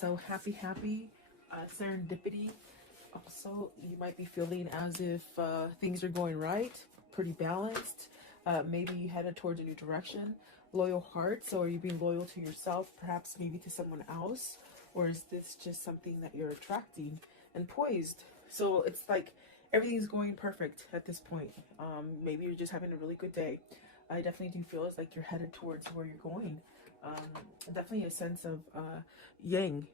So happy serendipity. Also, you might be feeling as if things are going right, pretty balanced. Maybe headed towards a new direction. Loyal heart. So, are you being loyal to yourself, perhaps maybe to someone else? Or is this just something that you're attracting? And poised. So, it's like everything's going perfect at this point. Maybe you're just having a really good day. I definitely do feel as like you're headed towards where you're going. Um, Definitely a sense of yang,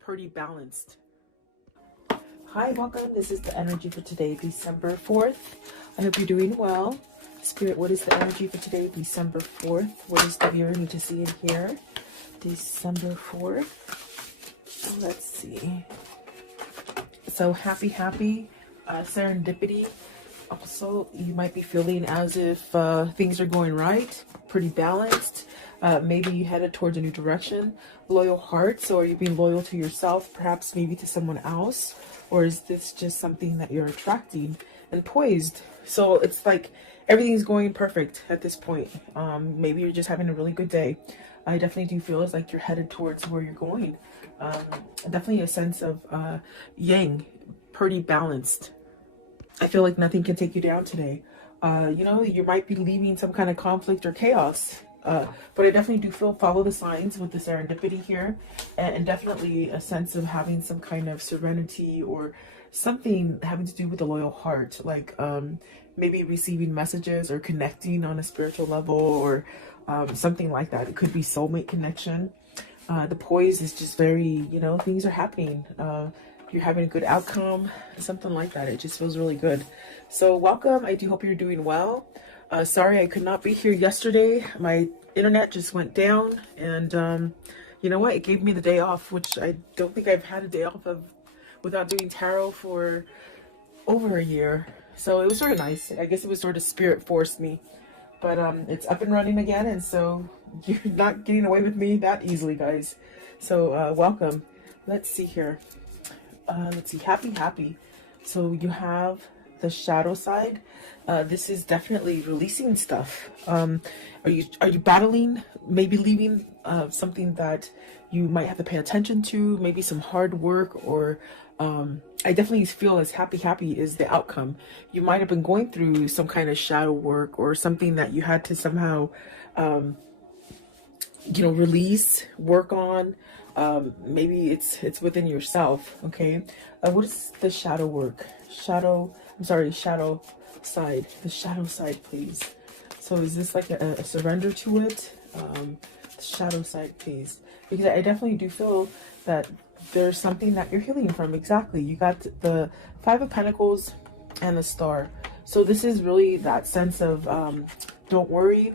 pretty balanced. Hi, welcome. This is the energy for today, December 4th. I hope you're doing well. Spirit, what is the energy for today, December 4th? What does the viewer need to see and hear? December 4th. Let's see. So happy serendipity. Also, you might be feeling as if things are going right, pretty balanced. Maybe you headed towards a new direction. Loyal heart. So are you being loyal to yourself, perhaps maybe to someone else? Or is this just something that you're attracting? And poised. So it's like everything's going perfect at this point. Maybe you're just having a really good day. I definitely do feel as like you're headed towards where you're going. Definitely a sense of yang, pretty balanced. I feel like nothing can take you down today. You might be leaving some kind of conflict or chaos. But I definitely do feel follow the signs with the serendipity here, and definitely a sense of having some kind of serenity or something having to do with the loyal heart, like maybe receiving messages or connecting on a spiritual level or something like that. It could be soulmate connection. The poise is just very, things are happening. You're having a good outcome, something like that. It just feels really good. So welcome. I do hope you're doing well. Sorry I could not be here yesterday. My internet just went down, and you know what? It gave me the day off, which I don't think I've had a day off of without doing tarot for over a year. So it was sort of nice. I guess it was sort of spirit forced me. But it's up and running again, and so you're not getting away with me that easily, guys. So welcome. Let's see here. Let's see. Happy. So you have the shadow side. This is definitely releasing stuff. Are you battling, maybe leaving something that you might have to pay attention to, maybe some hard work, or I definitely feel as happy is the outcome. You might have been going through some kind of shadow work or something that you had to somehow release, work on. Maybe it's within yourself. Okay. What is the shadow work? Shadow side. The shadow side, please. So is this like a surrender to it? The shadow side, please. Because I definitely do feel that there's something that you're healing from. Exactly. You got the Five of Pentacles and the Star. So this is really that sense of don't worry.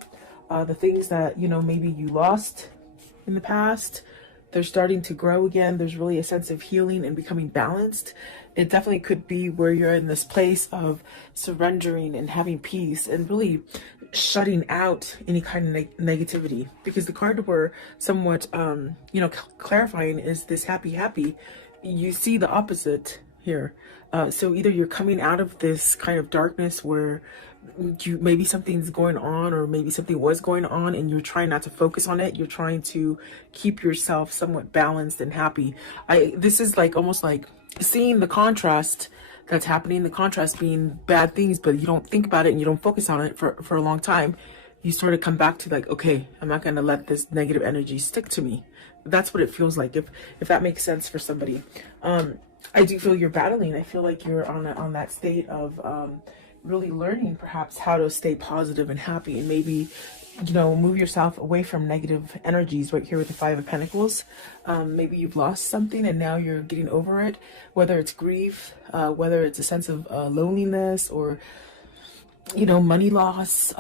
The things that, maybe you lost in the past, they're starting to grow again. There's really a sense of healing and becoming balanced. It definitely could be where you're in this place of surrendering and having peace and really shutting out any kind of negativity. Because the card we're somewhat, clarifying is this happy. You see the opposite here. So either you're coming out of this kind of darkness where maybe something's going on, or maybe something was going on and you're trying not to focus on it. You're trying to keep yourself somewhat balanced and happy. This is like almost like seeing the contrast that's happening, the contrast being bad things, but you don't think about it and you don't focus on it for a long time. You sort of come back to like, okay, I'm not going to let this negative energy stick to me. That's what it feels like, if that makes sense for somebody. I do feel you're battling. I feel like you're on that state of really learning perhaps how to stay positive and happy, and maybe move yourself away from negative energies. Right here with the Five of Pentacles, maybe you've lost something and now you're getting over it, whether it's grief, whether it's a sense of loneliness, or money loss,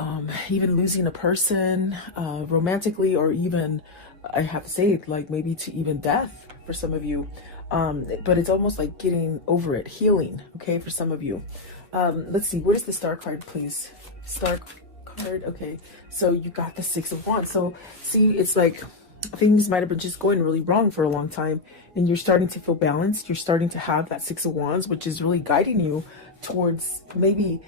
even losing a person romantically, or even, I have to say, like maybe to even death for some of you. But it's almost like getting over it, healing, okay, for some of you. Let's see, what is the Star card, please? Star card, okay. So you got the Six of Wands. So see, it's like things might have been just going really wrong for a long time, and you're starting to feel balanced. You're starting to have that Six of Wands, which is really guiding you towards maybe,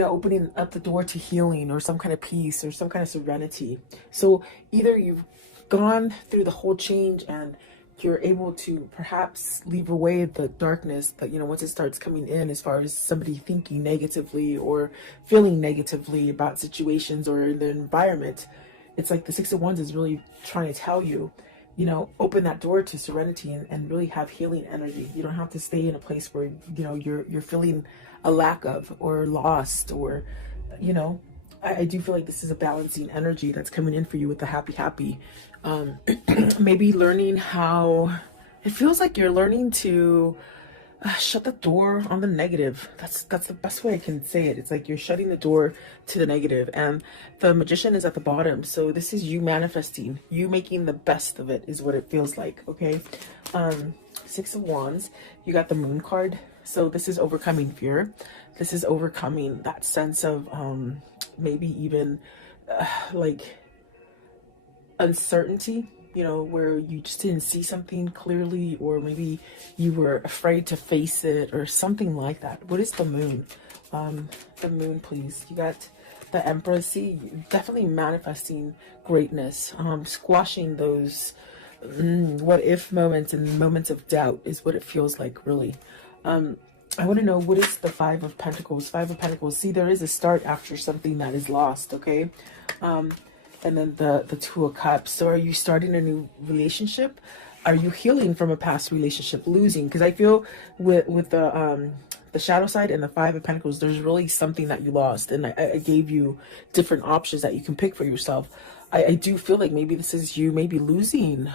opening up the door to healing or some kind of peace or some kind of serenity. So either you've gone through the whole change and you're able to perhaps leave away the darkness, but once it starts coming in, as far as somebody thinking negatively or feeling negatively about situations or the environment, it's like the Six of Wands is really trying to tell you, open that door to serenity and really have healing energy. You don't have to stay in a place where, you're feeling a lack of or lost or, I do feel like this is a balancing energy that's coming in for you with the happy. Maybe learning how, it feels like you're learning to shut the door on the negative. That's the best way I can say it. It's like you're shutting the door to the negative, and the Magician is at the bottom. So this is you manifesting, you making the best of it is what it feels like. Okay. Six of Wands, you got the Moon card. So this is overcoming fear. This is overcoming that sense of maybe even like uncertainty, where you just didn't see something clearly, or maybe you were afraid to face it or something like that. What is the Moon? The Moon, please. You got the Empress. See, definitely manifesting greatness, squashing those what if moments and moments of doubt is what it feels like, really. I want to know, what is the Five of Pentacles? Five of Pentacles. See, there is a start after something that is lost, okay? And then the Two of Cups. So are you starting a new relationship? Are you healing from a past relationship, losing? Because I feel with the shadow side and the Five of Pentacles, there's really something that you lost. And I gave you different options that you can pick for yourself. I do feel like maybe this is you maybe losing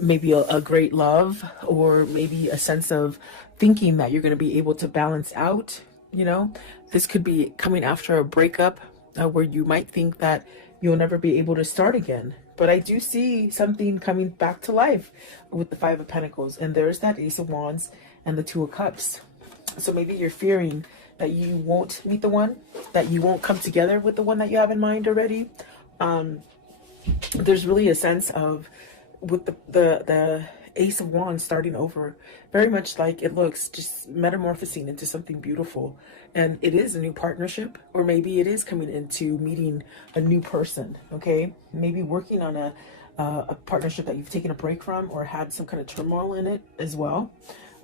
maybe a great love, or maybe a sense of thinking that you're going to be able to balance out. This could be coming after a breakup where you might think that you'll never be able to start again. But I do see something coming back to life with the Five of Pentacles, and there's that Ace of Wands and the Two of Cups. So maybe you're fearing that you won't meet the one, that you won't come together with the one that you have in mind already. There's really a sense of, with the Ace of Wands starting over, very much like it looks, just metamorphosing into something beautiful. And it is a new partnership, or maybe it is coming into meeting a new person, okay? Maybe working on a partnership that you've taken a break from, or had some kind of turmoil in it as well.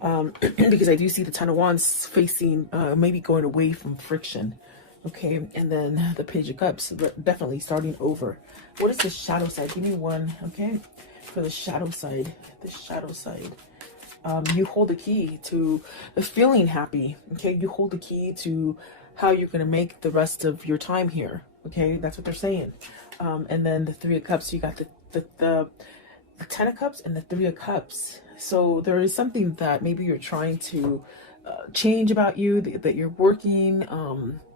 Because I do see the Ten of Wands facing, maybe going away from friction. Okay, and then the Page of Cups, definitely starting over. What is the shadow side? Give me one, okay? For the shadow side, you hold the key to feeling happy, okay? You hold the key to how you're going to make the rest of your time here, okay? That's what they're saying. And then the Three of Cups, you got the Ten of Cups and the Three of Cups. So there is something that maybe you're trying to change about you, that you're working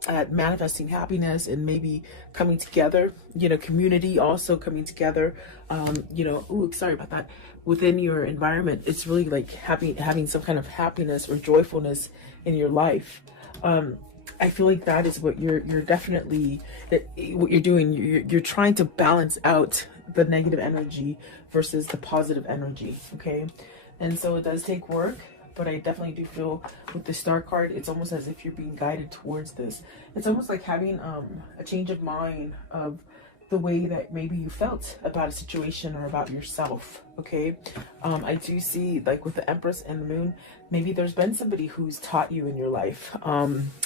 at manifesting happiness and maybe coming together, community also coming together, ooh, sorry about that, within your environment. It's really like having some kind of happiness or joyfulness in your life. I feel like that is what you're definitely, what you're doing. You're trying to balance out the negative energy versus the positive energy, okay? And so it does take work. But I definitely do feel with the Star card, it's almost as if you're being guided towards this. It's almost like having a change of mind of the way that maybe you felt about a situation or about yourself, okay? I do see, like with the Empress and the Moon, maybe there's been somebody who's taught you in your life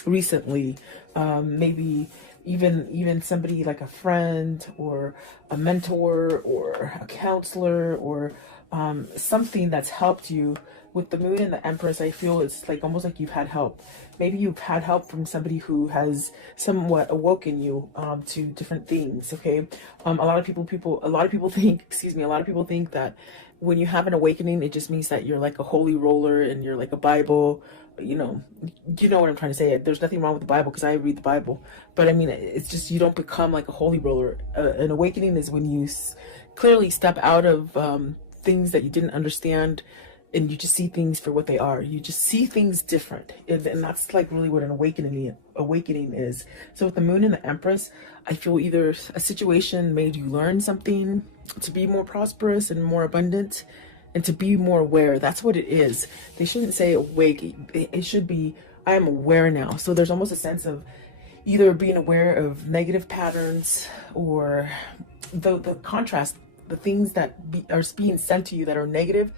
recently. Maybe even somebody like a friend or a mentor or a counselor, or something that's helped you. With the Moon and the Empress, I feel it's like almost like you've had help. Maybe you've had help from somebody who has somewhat awoken you to different things. Okay, a lot of people think, a lot of people think that when you have an awakening, it just means that you're like a holy roller and you're like a Bible. You know what I'm trying to say. There's nothing wrong with the Bible, because I read the Bible, but I mean, it's just you don't become like a holy roller. An awakening is when you clearly step out of things that you didn't understand, and you just see things for what they are. You just see things different, and that's like really what an awakening is. So with the Moon and the Empress, I feel either a situation made you learn something to be more prosperous and more abundant, and to be more aware. That's what it is. They shouldn't say awake. It should be, I am aware now. So there's almost a sense of either being aware of negative patterns, or the contrast the things that are being sent to you that are negative,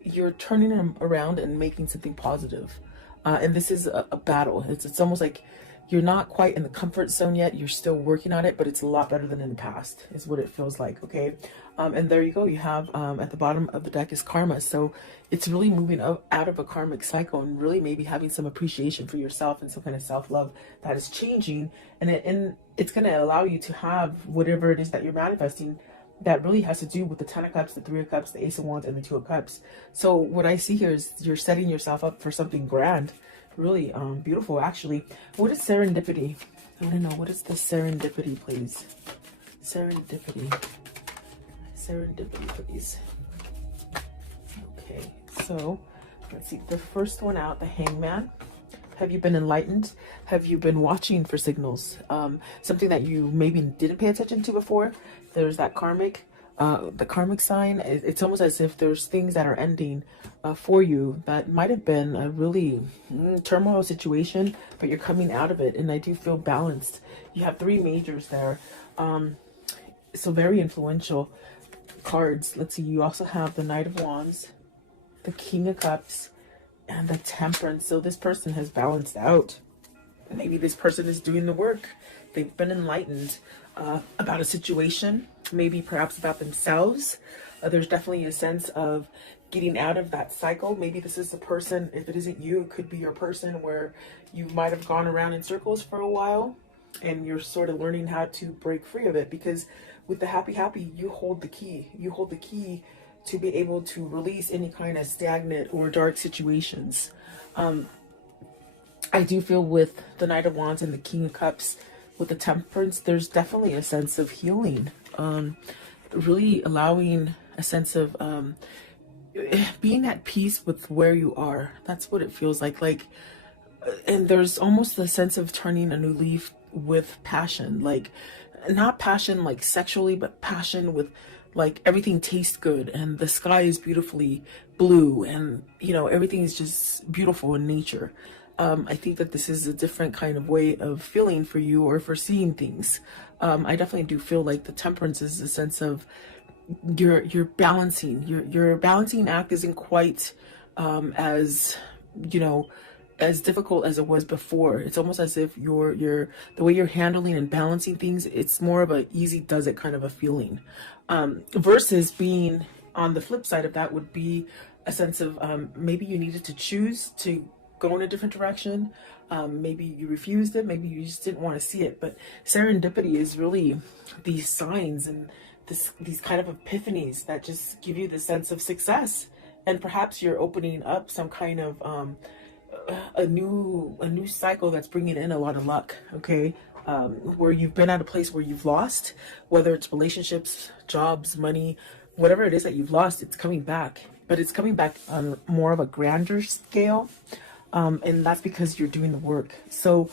you're turning them around and making something positive. And this is a battle. It's almost like you're not quite in the comfort zone yet. You're still working on it, but it's a lot better than in the past, is what it feels like. Okay. And there you go. You have at the bottom of the deck is karma. So it's really moving out of a karmic cycle and really maybe having some appreciation for yourself and some kind of self-love that is changing. And it's going to allow you to have whatever it is that you're manifesting that really has to do with the 10 of Cups, the 3 of Cups, the Ace of Wands, and the 2 of Cups. So what I see here is you're setting yourself up for something grand. Really beautiful, actually. What is serendipity? I want to know, what is the serendipity, please? Serendipity. Serendipity, please. Okay, so let's see. The first one out, the Hangman. Have you been enlightened? Have you been watching for signals? Something that you maybe didn't pay attention to before? There's that the karmic sign. It's almost as if there's things that are ending for you that might have been a really turmoil situation, but you're coming out of it. And I do feel balanced. You have 3 majors there. So very influential cards. Let's see. You also have the Knight of Wands, the King of Cups, and the Temperance. So this person has balanced out. Maybe this person is doing the work. They've been enlightened about a situation, maybe perhaps about themselves. There's definitely a sense of getting out of that cycle. Maybe this is the person, if it isn't you, it could be your person where you might have gone around in circles for a while and you're sort of learning how to break free of it, because with the happy, you hold the key. You hold the key to be able to release any kind of stagnant or dark situations. I do feel with the Knight of Wands and the King of Cups, with the Temperance, there's definitely a sense of healing. Really allowing a sense of being at peace with where you are. That's what it feels like. And there's almost a sense of turning a new leaf with passion. Like, not passion like sexually, but passion with like everything tastes good and the sky is beautifully blue and, you know, everything is just beautiful in nature. I think that this is a different kind of way of feeling for you or for seeing things. I definitely do feel like the Temperance is a sense of you're balancing. Your balancing act isn't quite as, you know, as difficult as it was before. It's almost as if the way you're handling and balancing things, it's more of a easy does it kind of a feeling. Versus being on the flip side of that would be a sense of maybe you needed to choose to go in a different direction. Maybe you refused it, maybe you just didn't want to see it. But serendipity is really these signs and these kind of epiphanies that just give you the sense of success. And perhaps you're opening up some kind of a new cycle that's bringing in a lot of luck. Okay, where you've been at a place where you've lost, whether it's relationships, jobs, money, whatever it is that you've lost, it's coming back. But it's coming back on more of a grander scale. And that's because you're doing the work. So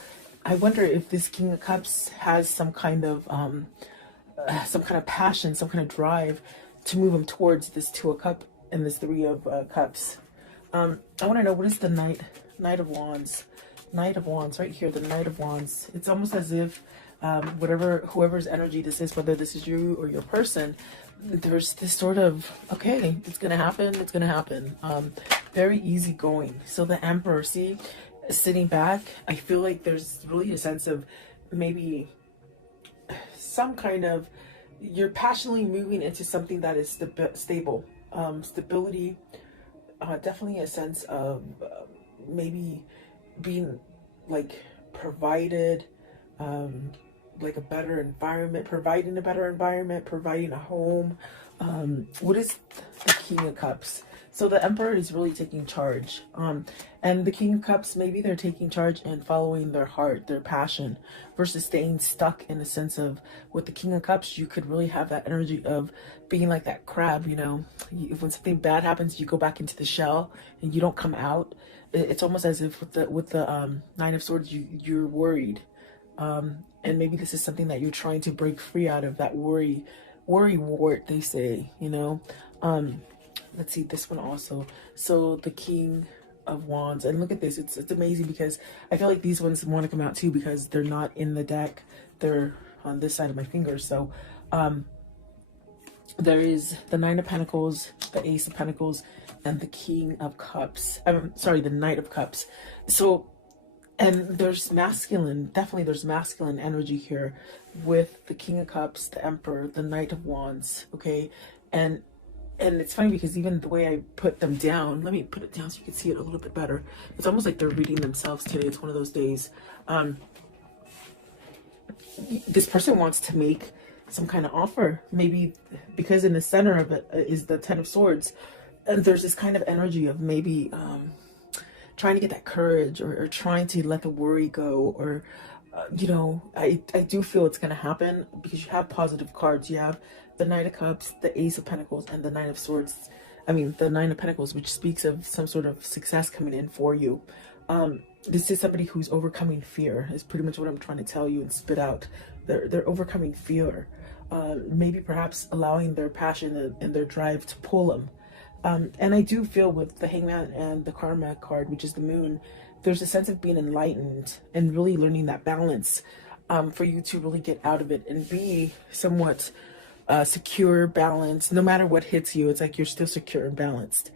I wonder if this King of Cups has some kind of passion, some kind of drive to move him towards this 2 of Cups and this 3 of Cups. I want to know, what is the Knight of Wands? Knight of Wands, right here, the Knight of Wands. It's almost as if whoever's energy this is, whether this is you or your person, there's this sort of, okay, it's gonna happen, it's gonna happen. Very easygoing. So the Emperor, see, sitting back, I feel like there's really a sense of maybe some kind of, you're passionately moving into something that is stable. Stability, definitely a sense of maybe being like provided, like a better environment, providing a better environment, providing a home. What is the King of Cups? So the Emperor is really taking charge. And the King of Cups, maybe they're taking charge and following their heart, their passion, versus staying stuck in the sense of, with the King of Cups, you could really have that energy of being like that crab, you know, when something bad happens, you go back into the shell and you don't come out. It's almost as if with the Nine of Swords, you're worried. And maybe this is something that you're trying to break free out of, that worry wart, they say, you know. Let's see this one also. So the King of Wands, and look at this, it's amazing because I feel like these ones want to come out too because they're not in the deck, they're on this side of my finger. So there is the Nine of Pentacles, the Ace of Pentacles, and the King of Cups. I'm sorry, the Knight of Cups. So, and there's masculine, definitely there's masculine energy here with the King of Cups, the Emperor, the Knight of Wands, okay? And it's funny because even the way I put them down, let me put it down so you can see it a little bit better. It's almost like they're reading themselves today. It's one of those days. This person wants to make some kind of offer, maybe because in the center of it is the Ten of Swords, and there's this kind of energy of maybe trying to get that courage, or trying to let the worry go, or you know, I do feel it's going to happen because you have positive cards. You have the Knight of Cups, the Ace of Pentacles, and the Nine of Swords. I mean, the Nine of Pentacles, which speaks of some sort of success coming in for you. This is somebody who's overcoming fear, is pretty much what I'm trying to tell you and spit out. They're overcoming fear. Maybe perhaps allowing their passion and their drive to pull them. And I do feel with the Hangman and the Karma card, which is the Moon, there's a sense of being enlightened and really learning that balance, for you to really get out of it and be somewhat secure, balanced. No matter what hits you, it's like you're still secure and balanced.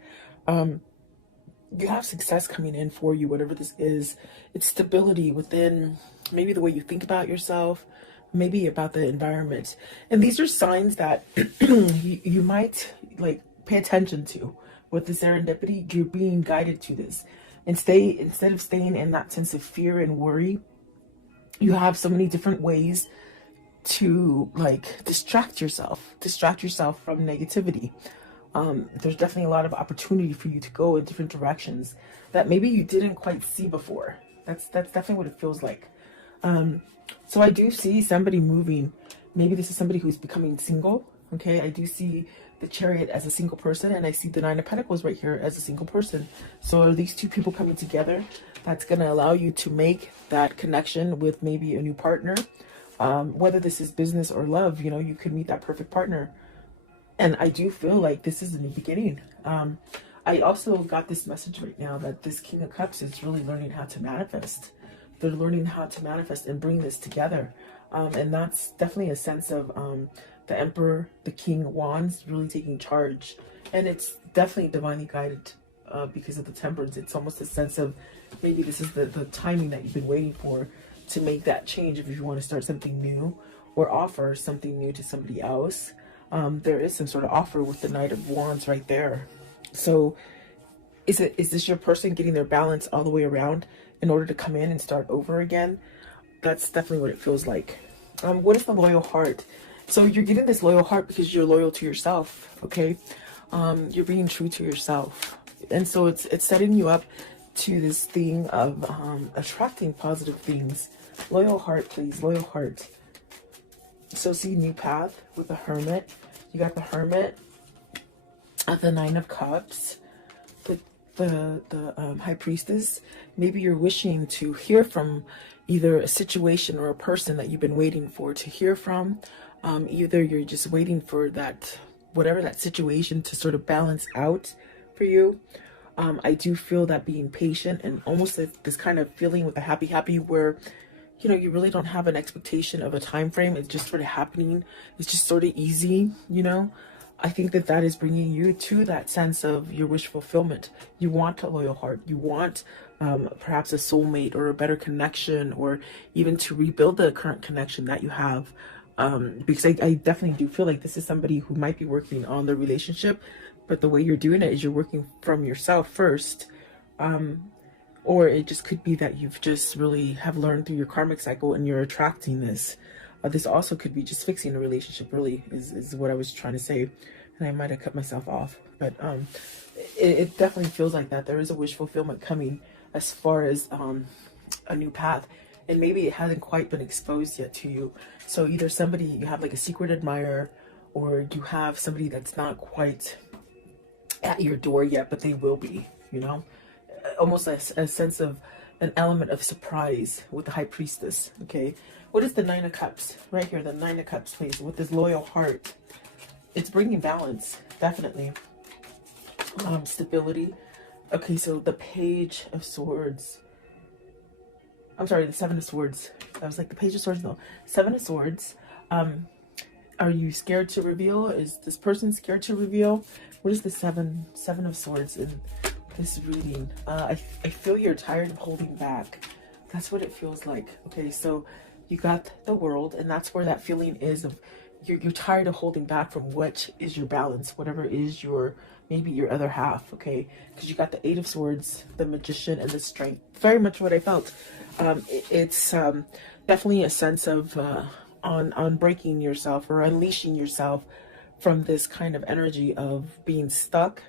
You have success coming in for you, whatever this is. It's stability within maybe the way you think about yourself, maybe about the environment. And these are signs that you might like pay attention to with the serendipity. You're being guided to this. And instead of staying in that sense of fear and worry, you have so many different ways to like distract yourself from negativity. There's definitely a lot of opportunity for you to go in different directions that maybe you didn't quite see before. That's definitely what it feels like. So I do see somebody moving. Maybe this is somebody who's becoming single. Okay, I do see the Chariot as a single person, and I see the Nine of Pentacles right here as a single person. So are these two people coming together? That's going to allow you to make that connection with maybe a new partner. Whether this is business or love, you know, you could meet that perfect partner. And I do feel like this is a new beginning. I also got this message right now that this King of Cups is really learning how to manifest. They're learning how to manifest and bring this together. And that's definitely a sense of the Emperor, the King of Wands, really taking charge. And it's definitely divinely guided because of the Temperance. It's almost a sense of maybe this is the timing that you've been waiting for to make that change if you want to start something new or offer something new to somebody else. There is some sort of offer with the Knight of Wands right there. So is this your person getting their balance all the way around in order to come in and start over again? That's definitely what it feels like. What is the loyal heart? So you're getting this loyal heart because you're loyal to yourself, okay? You're being true to yourself. And so it's setting you up to this thing of attracting positive things. Loyal heart, please. Loyal heart. So see new path with the Hermit. You got the Hermit, the Nine of Cups, the High Priestess. Maybe you're wishing to hear from either a situation or a person that you've been waiting for to hear from. Either you're just waiting for that, whatever that situation to sort of balance out for you. I do feel that being patient and almost like this kind of feeling with the happy where, you know, you really don't have an expectation of a time frame. It's just sort of happening. It's just sort of easy, you know. I think that is bringing you to that sense of your wish fulfillment. You want a loyal heart. You want perhaps a soulmate or a better connection, or even to rebuild the current connection that you have. Because I definitely do feel like this is somebody who might be working on the relationship, but the way you're doing it is you're working from yourself first. Or it just could be that you've just really have learned through your karmic cycle and you're attracting this. This also could be just fixing a relationship, really, is what I was trying to say. And I might have cut myself off. But it definitely feels like that. There is a wish fulfillment coming as far as a new path. And maybe it hasn't quite been exposed yet to you. So either somebody, you have like a secret admirer, or you have somebody that's not quite at your door yet, but they will be, you know? Almost a sense of an element of surprise with the High Priestess, okay? What is the Nine of Cups? Right here, the Nine of Cups, please, with this loyal heart. It's bringing balance, definitely. Stability. Okay, so the Page of Swords. I'm sorry, the Seven of Swords. I was like, the Page of Swords, no. Seven of Swords. Are you scared to reveal? Is this person scared to reveal? What is the seven of swords in this reading? I feel you're tired of holding back. That's what it feels like. Okay, so you got the World, and that's where that feeling is of you're tired of holding back from what is your balance, whatever is your, maybe your other half. Okay, because you got the Eight of Swords, the Magician, and the Strength. Very much what I felt. It's definitely a sense of on breaking yourself or unleashing yourself from this kind of energy of being stuck,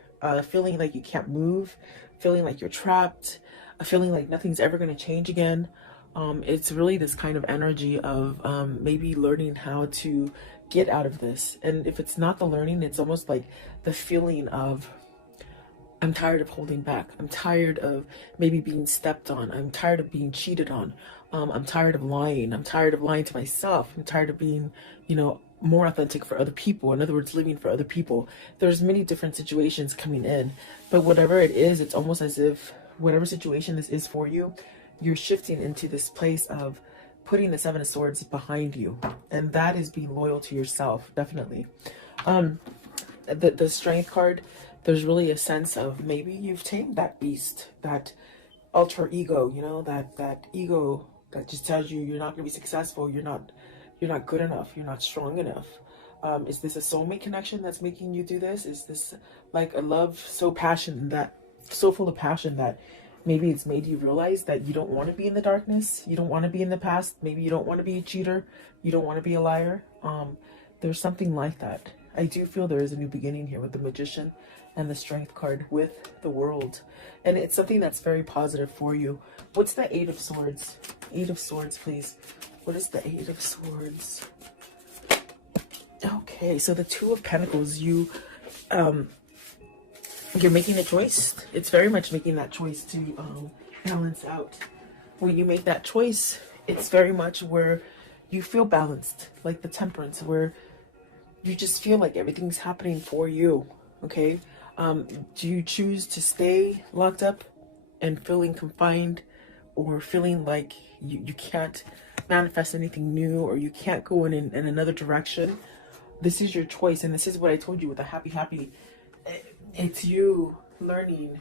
feeling like you can't move, feeling like you're trapped, feeling like nothing's ever going to change again. It's really this kind of energy of maybe learning how to get out of this. And if it's not the learning, it's almost like the feeling of, I'm tired of holding back. I'm tired of maybe being stepped on. I'm tired of being cheated on. I'm tired of lying. I'm tired of lying to myself. I'm tired of being, you know, more authentic for other people. In other words, living for other people. There's many different situations coming in, but whatever it is, it's almost as if whatever situation this is for you, you're shifting into this place of putting the Seven of Swords behind you. And that is being loyal to yourself, definitely. The Strength card, there's really a sense of maybe you've tamed that beast, that alter ego, you know, that ego that just tells you you're not going to be successful, you're not good enough, you're not strong enough. Is this a soulmate connection that's making you do this? Is this like a love so full of passion that maybe it's made you realize that you don't want to be in the darkness, you don't want to be in the past, maybe you don't want to be a cheater, you don't want to be a liar? There's something like that. I do feel there is a new beginning here with the Magician and the Strength card with the World. And it's something that's very positive for you. What's the Eight of Swords? Eight of Swords, please. What is the Eight of Swords? Okay, so the Two of Pentacles, you're making a choice. It's very much making that choice to balance out. When you make that choice, it's very much where you feel balanced, like the Temperance, where you just feel like everything's happening for you. Okay, do you choose to stay locked up and feeling confined, or feeling like you can't manifest anything new, or you can't go in another direction? This is your choice, and this is what I told you with the happy. It's you learning,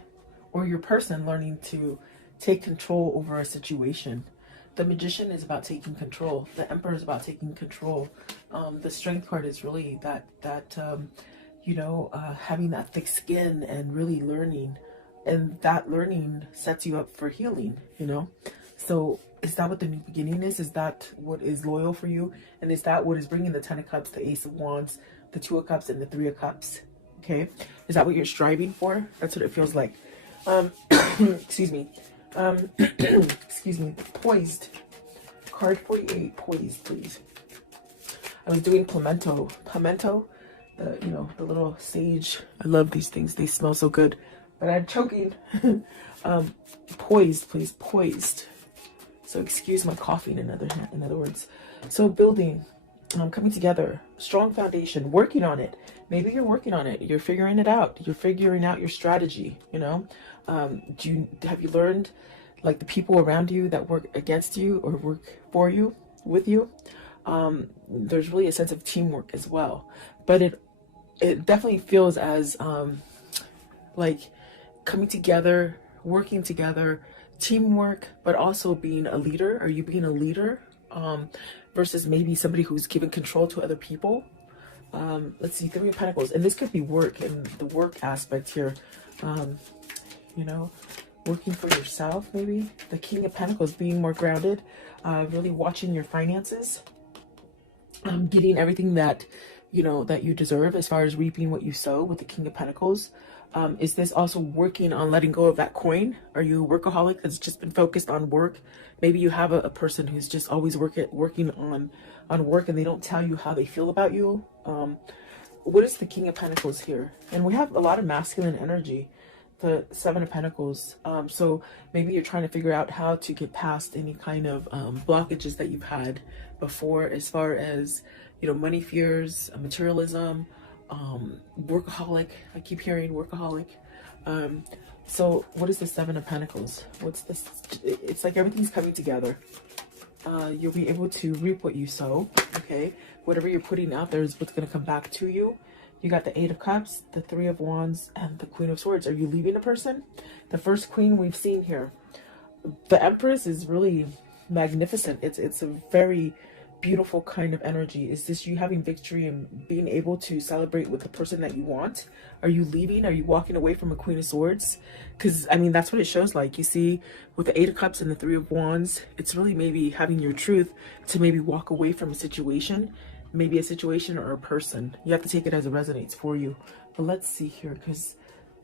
or your person learning to take control over a situation. The Magician is about taking control. The Emperor is about taking control. The Strength card is really having that thick skin and really learning. And that learning sets you up for healing, you know? So is that what the new beginning is? Is that what is loyal for you? And is that what is bringing the Ten of Cups, the Ace of Wands, the Two of Cups, and the Three of Cups? Okay? Is that what you're striving for? That's what it feels like. Excuse me. Excuse me. Poised. Card 48. Poised, please. I was doing pimento. Pimento, the little sage. I love these things. They smell so good. But I'm choking. Poised, please. Poised. So excuse my coughing, in other words. So building, coming together, strong foundation, working on it. Maybe you're working on it. You're figuring it out. You're figuring out your strategy, you know. Have you learned, like, the people around you that work against you or work for you, with you? There's really a sense of teamwork as well. But it definitely feels as like coming together, working together, teamwork, but also being a leader. Are you being a leader versus maybe somebody who's given control to other people? Let's see, Three of Pentacles, and this could be work, and the work aspect here, working for yourself, maybe. The King of Pentacles, being more grounded, really watching your finances, getting everything that you deserve, as far as reaping what you sow with the King of Pentacles. Is this also working on letting go of that coin? Are you a workaholic that's just been focused on work? Maybe you have a person who's just always working on work, and they don't tell you how they feel about you. What is the King of Pentacles here? And we have a lot of masculine energy, the Seven of Pentacles. So maybe you're trying to figure out how to get past any kind of blockages that you've had before, as far as, money fears, materialism, workaholic. I keep hearing workaholic. So what is the Seven of Pentacles? What's this? It's like everything's coming together. You'll be able to reap what you sow. okay? Whatever you're putting out there is what's going to come back to you. You got the Eight of Cups, the Three of Wands, and the Queen of Swords. Are you leaving a person? The first queen we've seen here. The Empress is really magnificent. It's a very beautiful kind of energy. Is this you having victory and being able to celebrate with the person that you want? Are you leaving? Are you walking away from a Queen of Swords? Because I mean, that's what it shows like. You see with the Eight of Cups and the Three of Wands, it's really maybe having your truth to maybe walk away from a situation, maybe a situation or a person. You have to take it as it resonates for you. But let's see here, because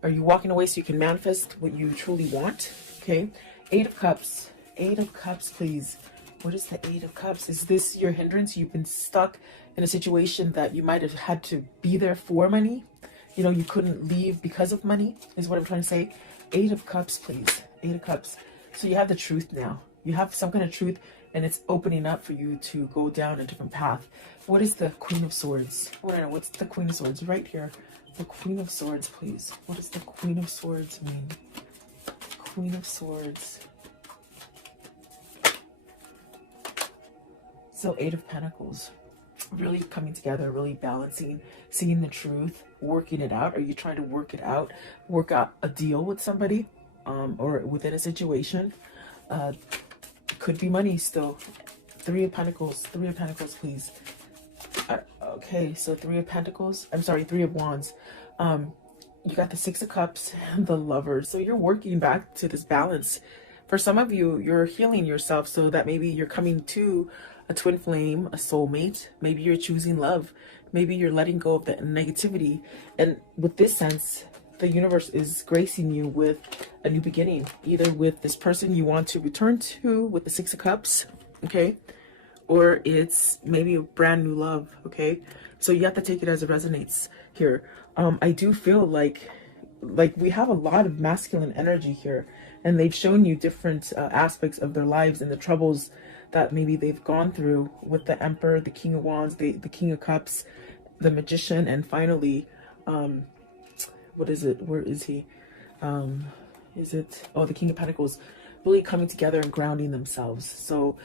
are you walking away so you can manifest what you truly want? Okay, Eight of Cups. Eight of Cups, please. What is the Eight of Cups? Is this your hindrance? You've been stuck in a situation that you might have had to be there for money. You know, you couldn't leave because of money, is what I'm trying to say. Eight of Cups, please. Eight of Cups. So you have the truth now. You have some kind of truth, and it's opening up for you to go down a different path. What is the Queen of Swords? What's the Queen of Swords? Right here. The Queen of Swords, please. What does the Queen of Swords mean? Queen of Swords. So Eight of Pentacles, really coming together, really balancing, seeing the truth, working it out. Are you trying to work it out, work out a deal with somebody, or within a situation? Could be money still. Three of Pentacles, please. Okay, so Three of Pentacles, I'm sorry, Three of Wands. You got the Six of Cups and the Lovers. So you're working back to this balance. For some of you, you're healing yourself so that maybe you're coming to a twin flame, a soulmate. Maybe you're choosing love. Maybe you're letting go of the negativity. And with this sense, the universe is gracing you with a new beginning, either with this person you want to return to with the Six of Cups, okay? Or it's maybe a brand new love, okay? So you have to take it as it resonates here. I do feel like we have a lot of masculine energy here, and they've shown you different aspects of their lives and the troubles that maybe they've gone through with the Emperor, the King of Wands, the King of Cups, the Magician, and finally, what is it? Where is he? Is it? Oh, the King of Pentacles, really coming together and grounding themselves. So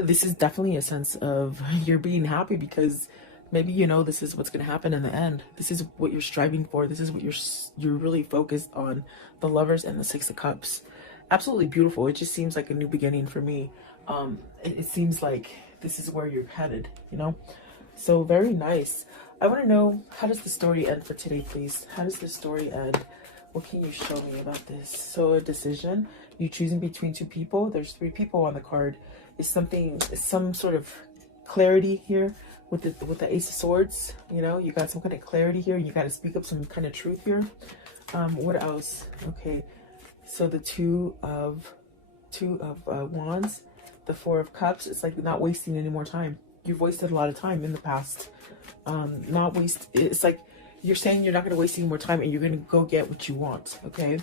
this is definitely a sense of you're being happy because maybe you know this is what's going to happen in the end. This is what you're striving for. This is what you're really focused on. The Lovers and the Six of Cups. Absolutely beautiful. It just seems like a new beginning for me. It seems like this is where you're headed, you know? So very nice. I want to know, how does the story end for today, please? How does the story end? What can you show me about this? So a decision, you choosing between two people. There's three people on the card. Is some sort of clarity here with the Ace of Swords? You know, you got some kind of clarity here. You got to speak up some kind of truth here. What else? Okay, so the two of Wands, the Four of Cups. It's like not wasting any more time. You've wasted a lot of time in the past. It's like you're saying you're not going to waste any more time and you're going to go get what you want. Okay,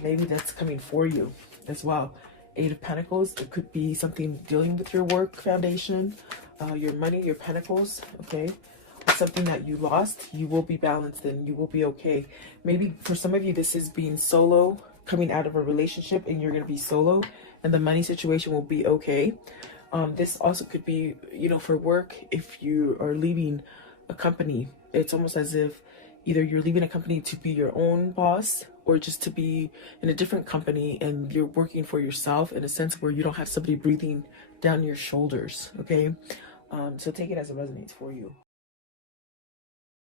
maybe that's coming for you as well. Eight of Pentacles. It could be something dealing with your work foundation, your money, your pentacles. Okay, something that you lost. You will be balanced and you will be okay. Maybe for some of you this is being solo, coming out of a relationship, and you're going to be solo and the money situation will be okay. This also could be, you know, for work. If you are leaving a company, it's almost as if either you're leaving a company to be your own boss or just to be in a different company and you're working for yourself in a sense where you don't have somebody breathing down your shoulders. Okay, so take it as it resonates for you.